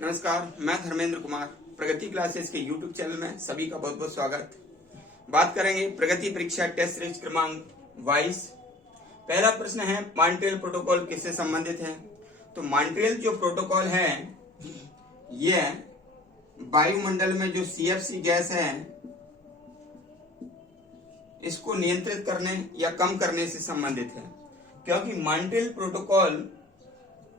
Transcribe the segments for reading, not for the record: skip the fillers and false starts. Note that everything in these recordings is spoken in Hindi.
नमस्कार, मैं धर्मेंद्र कुमार। प्रगति क्लासेस के यूट्यूब चैनल में सभी का बहुत बहुत स्वागत। बात करेंगे प्रगति परीक्षा टेस्ट सीरीज क्रमांक 22। पहला प्रश्न है, मॉन्ट्रियल प्रोटोकॉल किससे संबंधित है? तो मॉन्ट्रियल जो प्रोटोकॉल है यह वायुमंडल में जो CFC गैस है इसको नियंत्रित करने या कम करने से संबंधित है, क्योंकि मॉन्ट्रियल प्रोटोकॉल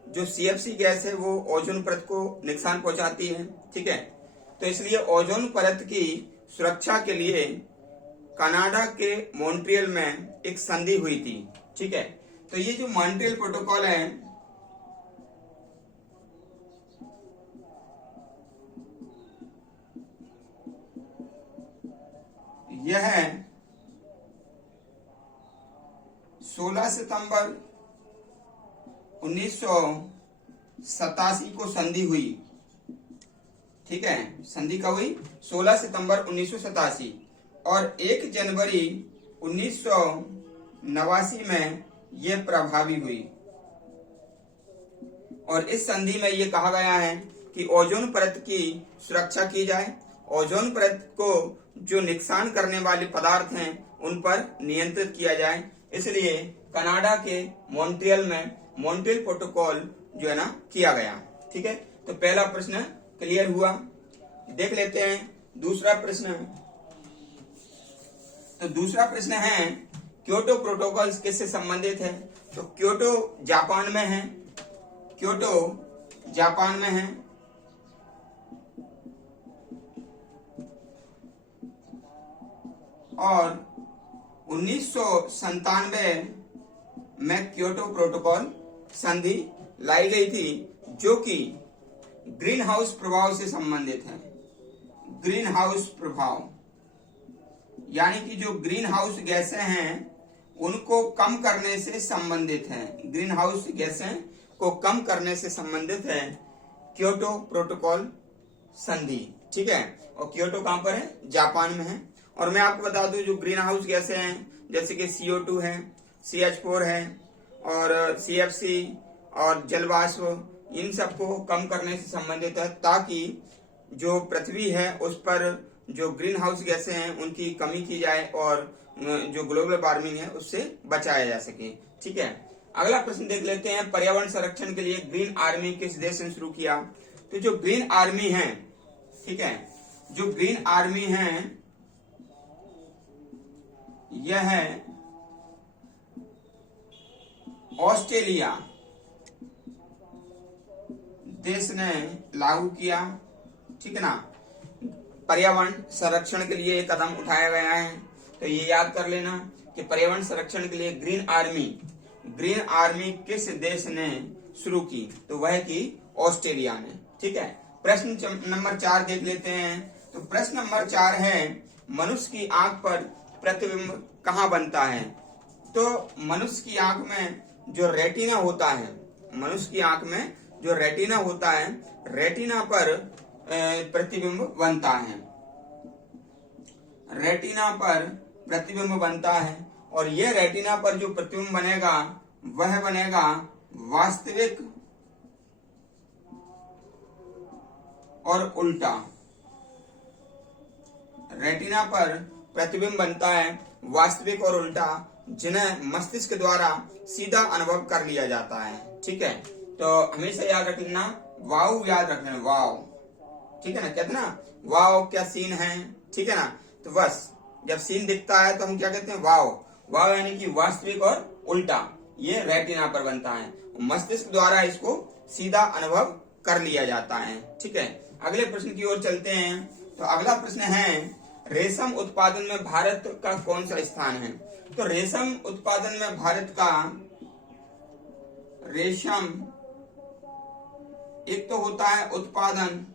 जो CFC गैस है वो ओजोन परत को नुकसान पहुंचाती है। ठीक है, तो इसलिए ओजोन परत की सुरक्षा के लिए कनाडा के मॉन्ट्रियल में एक संधि हुई थी। ठीक है, तो ये जो मॉन्ट्रियल प्रोटोकॉल है यह 16 सितंबर 1987 को संधि हुई। ठीक है, संधि कब हुई? 16 सितंबर 1987 और 1 जनवरी 1989 में यह प्रभावी हुई। और इस संधि में यह कहा गया है कि ओजोन परत की सुरक्षा की जाए, ओजोन परत को जो नुकसान करने वाले पदार्थ हैं उन पर नियंत्रित किया जाए। इसलिए कनाडा के मॉन्ट्रियल में मॉन्ट्रियल प्रोटोकॉल जो है ना किया गया। ठीक है, तो पहला प्रश्न क्लियर हुआ। देख लेते हैं दूसरा प्रश्न। तो दूसरा प्रश्न है, क्योटो प्रोटोकॉल किससे संबंधित है? तो क्योटो जापान में है। क्योटो जापान में है और 1997 में क्योटो प्रोटोकॉल संधि लाई गई थी जो कि ग्रीन हाउस प्रभाव से संबंधित है। ग्रीन हाउस प्रभाव यानी कि जो ग्रीन हाउस गैसें हैं उनको कम करने से संबंधित है। ग्रीन हाउस गैसें को कम करने से संबंधित है क्योटो प्रोटोकॉल संधि। ठीक है, और क्योटो कहां पर है? जापान में है। और मैं आपको बता दूं जो ग्रीन हाउस गैसें हैं जैसे कि CO2 है, CH4 है और CFC और जलवाष्प, इन सबको कम करने से संबंधित है ताकि जो पृथ्वी है उस पर जो ग्रीन हाउस गैसें हैं उनकी कमी की जाए और जो ग्लोबल वार्मिंग है उससे बचाया जा सके। ठीक है, अगला प्रश्न देख लेते हैं, पर्यावरण संरक्षण के लिए ग्रीन आर्मी किस देश ने शुरू किया? तो जो ग्रीन आर्मी है, ठीक है, जो ग्रीन आर्मी है यह है ऑस्ट्रेलिया देश ने लागू किया। ठीक है ना, पर्यावरण संरक्षण के लिए एक कदम उठाया गया है। तो ये याद कर लेना कि पर्यावरण संरक्षण के लिए ग्रीन आर्मी किस देश ने शुरू की? तो वह की ऑस्ट्रेलिया ने। ठीक है, प्रश्न नंबर 4 देख लेते हैं। तो प्रश्न नंबर 4 है, मनुष्य की आंख पर प्रतिबिंब कहाँ बनता है? तो मनुष्य की आंख में जो रेटिना होता है, मनुष्य की आंख में जो रेटिना होता है, रेटिना पर प्रतिबिंब बनता है। रेटिना पर प्रतिबिंब बनता है और यह रेटिना पर जो प्रतिबिंब बनेगा वह बनेगा वास्तविक और उल्टा। रेटिना पर प्रतिबिंब बनता है वास्तविक और उल्टा, जिन्हें मस्तिष्क द्वारा सीधा अनुभव कर लिया जाता है। ठीक है, तो हमेशा याद रख लेना, वाव याद रख लेना, वाव। ठीक है ना, कहते ना वाव क्या सीन है। ठीक है ना, तो बस जब सीन दिखता है तो हम क्या कहते हैं? वाव। वाव यानी कि वास्तविक और उल्टा, ये रेटिना पर बनता है, मस्तिष्क द्वारा इसको सीधा अनुभव कर लिया जाता है। ठीक है, अगले प्रश्न की ओर चलते हैं। तो अगला प्रश्न है, रेशम उत्पादन में भारत का कौन सा स्थान है? तो रेशम उत्पादन में भारत का, रेशम एक तो होता है उत्पादन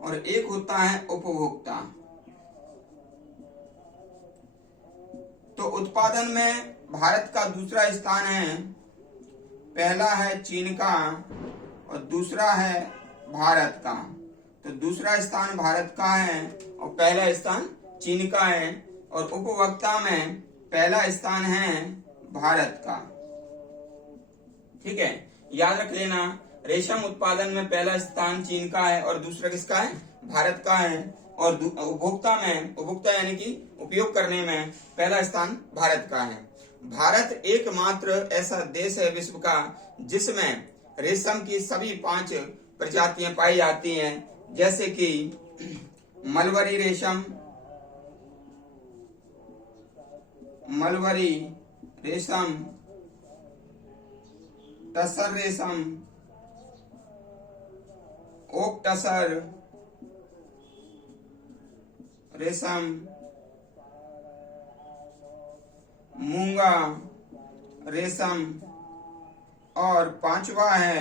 और एक होता है उपभोक्ता। तो उत्पादन में भारत का दूसरा स्थान है, पहला है चीन का और दूसरा है भारत का। तो दूसरा स्थान भारत का है और पहला स्थान चीन का है, और उपभोक्ता में पहला स्थान है भारत का। ठीक है, याद रख लेना रेशम उत्पादन में पहला स्थान चीन का है और दूसरा किसका है, भारत का है। और उपभोक्ता यानी कि उपयोग करने में पहला स्थान भारत का है। भारत एकमात्र ऐसा देश है विश्व का जिसमें रेशम की सभी 5 प्रजातियां पाई जाती हैं, जैसे कि मलबरी रेशम, टसर रेशम, ओक टसर रेशम, मूंगा रेशम और 5वां है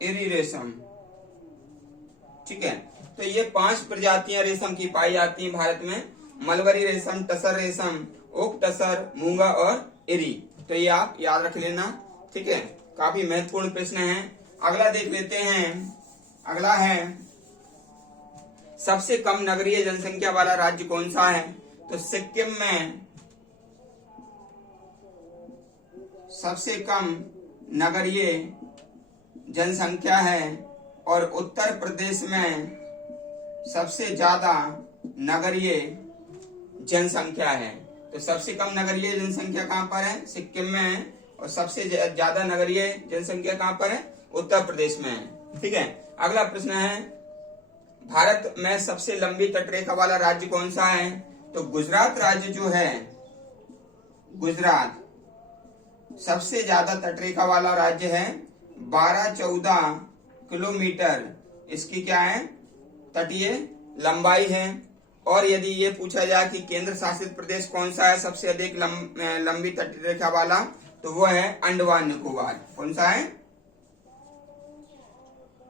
एरी रेशम। ठीक है, तो ये 5 प्रजातियां रेशम की पाई जाती हैं भारत में, मलबरी रेशम, टसर रेशम, ओक टसर, मूंगा और एरी। तो ये आप याद रख लेना। ठीक है, काफी महत्वपूर्ण प्रश्न है। अगला देख लेते हैं। अगला है सबसे कम नगरीय जनसंख्या वाला राज्य कौन सा है? तो सिक्किम में सबसे कम नगरीय जनसंख्या है और उत्तर प्रदेश में सबसे ज्यादा नगरीय जनसंख्या है। तो सबसे कम नगरीय जनसंख्या कहाँ पर है? सिक्किम में है। और सबसे ज्यादा नगरीय जनसंख्या कहाँ पर है? उत्तर प्रदेश में है। ठीक है, अगला प्रश्न है भारत में सबसे लंबी तटरेखा वाला राज्य कौन सा है? तो गुजरात राज्य जो है, गुजरात सबसे ज्यादा तटरेखा वाला राज्य है। 12-14 किलोमीटर इसकी क्या है? तटीय लंबाई है। और यदि ये पूछा जाए कि केंद्र शासित प्रदेश कौन सा है सबसे अधिक लंबी तटरेखा वाला, तो वो है अंडमान निकोबार। कौन सा है?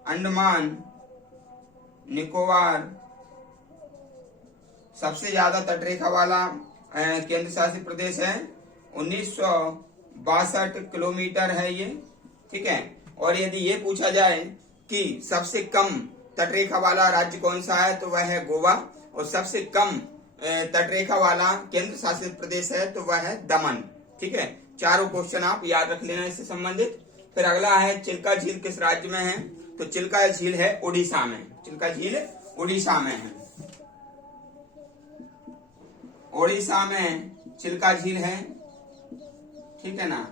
अंडमान निकोबार सबसे ज्यादा तटरेखा वाला केंद्र शासित प्रदेश है। 1962 किलोमीटर है ये। ठीक है, और यदि ये पूछा जाए कि सबसे कम तटरेखा वाला राज्य कौन सा है, तो वह है गोवा। और सबसे कम तटरेखा वाला केंद्र शासित प्रदेश है तो वह है दमन। ठीक है, चारों क्वेश्चन आप याद रख लेना इससे संबंधित। फिर अगला है चिल्का झील किस राज्य में है? तो चिल्का झील है उड़ीसा में। चिल्का झील उड़ीसा में है। उड़ीसा में चिल्का झील है। ठीक है ना,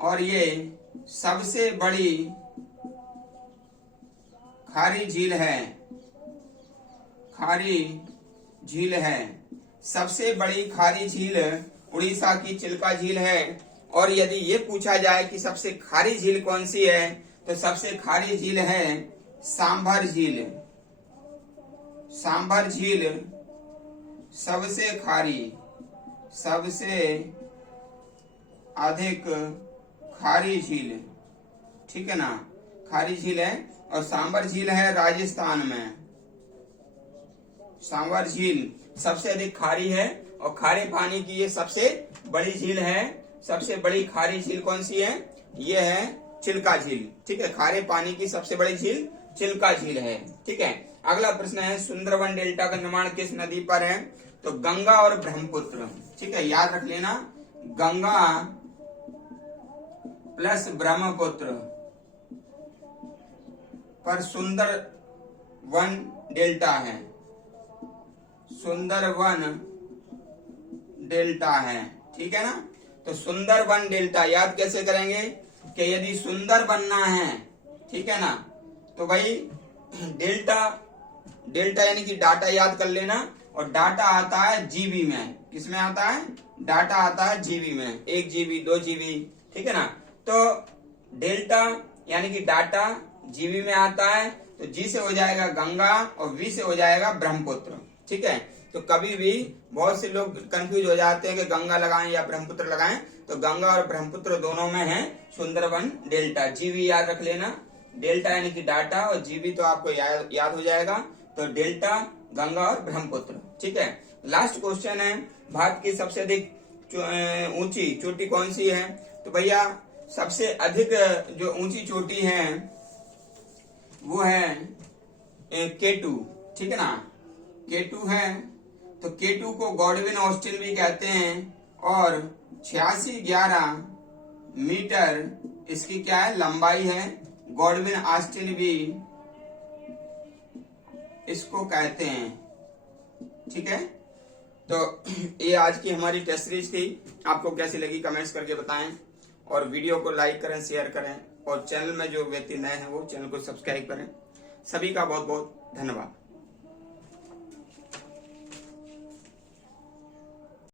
और ये सबसे बड़ी खारी झील है। खारी झील है, सबसे बड़ी खारी झील उड़ीसा की चिल्का झील है। और यदि ये पूछा जाए कि सबसे खारी झील कौन सी है, तो सबसे खारी झील है सांभर झील। सांभर झील सबसे खारी, सबसे अधिक खारी झील। ठीक है ना, खारी झील है। और सांभर झील है राजस्थान में। सांभर झील सबसे अधिक खारी है और खारे पानी की ये सबसे बड़ी झील है। सबसे बड़ी खारी झील कौन सी है? ये है चिल्का झील। ठीक है, खारे पानी की सबसे बड़ी झील चिल्का झील है। ठीक है, अगला प्रश्न है सुंदरवन डेल्टा का निर्माण किस नदी पर है? तो गंगा और ब्रह्मपुत्र। ठीक है, याद रख लेना, गंगा प्लस ब्रह्मपुत्र पर सुंदरवन डेल्टा है। सुंदरवन डेल्टा है। ठीक है ना, तो सुंदरवन डेल्टा याद कैसे करेंगे कि यदि सुंदर बनना है, ठीक है ना, तो भाई डेल्टा यानी कि डाटा याद कर लेना। और डाटा आता है जीबी में। किसमें आता है? डाटा आता है जीबी में, 1 जीबी 2 जीबी। ठीक है ना, तो डेल्टा यानी कि डाटा जीबी में आता है, तो जी से हो जाएगा गंगा और वी से हो जाएगा ब्रह्मपुत्र। ठीक है, तो कभी भी बहुत से लोग कंफ्यूज हो जाते हैं कि गंगा लगाएं या ब्रह्मपुत्र लगाएं, तो गंगा और ब्रह्मपुत्र दोनों में है सुंदरवन डेल्टा। जीबी याद रख लेना, डेल्टा यानी कि डाटा और जीबी तो आपको याद हो जाएगा। तो डेल्टा, गंगा और ब्रह्मपुत्र। ठीक है, लास्ट क्वेश्चन है भारत की सबसे अधिक ऊंची चोटी कौन सी है? तो भैया सबसे अधिक जो ऊंची चोटी है वो है K2। ठीक है ना, K2 है। तो K2 को गॉडविन ऑस्टिन भी कहते हैं। और 8611 मीटर इसकी क्या है, लंबाई है। गॉडविन ऑस्टिन भी इसको कहते हैं। ठीक है, तो ये आज की हमारी टेस्ट सीरीज थी। आपको कैसी लगी कमेंट्स करके बताएं, और वीडियो को लाइक करें, शेयर करें, और चैनल में जो व्यक्ति नए हैं वो चैनल को सब्सक्राइब करें। सभी का बहुत बहुत धन्यवाद।